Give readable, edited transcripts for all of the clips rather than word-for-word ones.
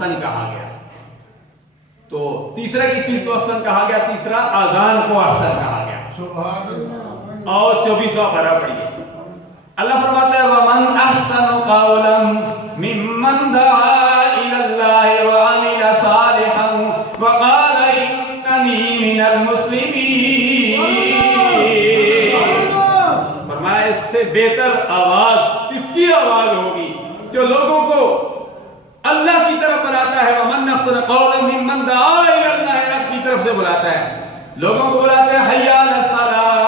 احسن کہا گیا. تو تیسرا کس چیز کو احسن کہا گیا؟ تیسرا اذان کو احسن کہا گیا. اور 24واں پارہ پڑھیے. اللہ فرماتا ہے وَمَنْ أَحْسَنُ قَوْلًا مِّمَّنْ دَعَا إِلَى اللَّهِ وَعَمِلَ صَالِحًا وَقَالَ إِنَّنِي مِنَ الْمُسْلِمِينَ. فرمایا اس سے بہتر آواز کس کی آواز ہوگی؟ جو لوگوں کو اللہ کی طرف بلاتا ہے. وَمَنْ أَحْسَنُ قَوْلًا مِّمَّنْ دَعَا إِلَى اللَّهِ، آپ کی طرف سے بلاتا ہے. لوگوں کو بلاتے ہیں حَيَّ عَلَى الصَّلَاةِ،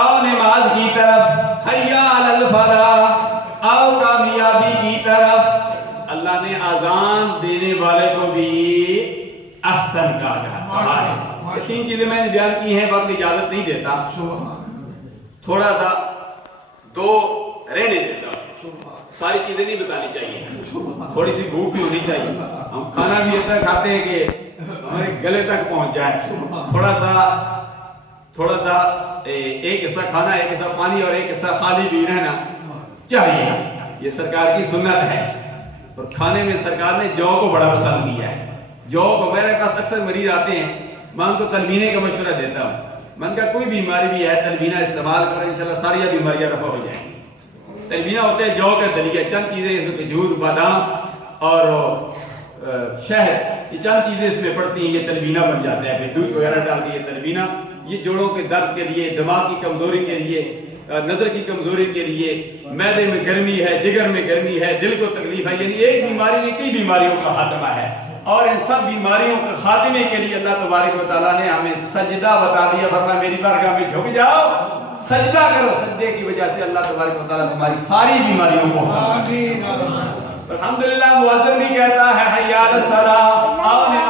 آؤ نماز کی طرف. حَيَّ عَلَى الْفَلَاحِ، آؤ کامیابی کی طرف. اللہ نے اذان دینے والے کو بھی احسن کہا ہے. تین چیزیں میں نے بیان کی ہیں، وقت اجازت نہیں دیتا، تھوڑا سا دو رہنے دیتا ہوں. ساری چیزیں نہیں بتانی چاہیے، تھوڑی سی بھوک بھی ہونی چاہیے. ہم کھانا بھی اتنا کھاتے ہیں کہ ہمارے گلے تک پہنچ جائے. تھوڑا سا ایک حصہ کھانا، ایک حصہ پانی اور ایک حصہ خالی بھی رہنا چاہیے. یہ سرکار کی سنت ہے. اور کھانے میں سرکار نے جو کو بڑا پسند کیا ہے. جو کو میرے پاس اکثر مریض آتے ہیں، میں ان کو تلبینے کا مشورہ دیتا ہوں. میں ان کا کوئی بیماری بھی ہے تلبینہ استعمال کرو، انشاءاللہ ساری بیماریاں رفع ہو جائیں گی. تلبینہ ہوتے ہیں جو کا دلیہ، چند چیزیں اس میں کھجور، بادام اور شہد، یہ چند چیزیں اس میں پڑتی ہیں، یہ تلبینہ بن جاتا ہے. پھر دودھ وغیرہ ڈال دیے تلبینہ. یہ جوڑوں کے درد کے لیے، دماغ کی کمزوری کے لیے، نظر کی کمزوری کے لیے، معدے میں گرمی ہے، جگر میں گرمی ہے، دل کو تکلیف ہے، یعنی ایک بیماری نہیں کئی بیماریوں کا خاتمہ ہے. اور ان سب بیماریوں کے خاتمے کے لیے اللہ تبارک و تعالیٰ نے ہمیں سجدہ بتا دیا. فرمایا میری بارگاہ میں جھک جاؤ، سجدہ کرو. سجدے کی وجہ سے اللہ تبارک و تعالیٰ ہماری ساری بیماریوں کو الحمدللہ. مؤذن بھی کہتا ہے حی علی الصلاۃ،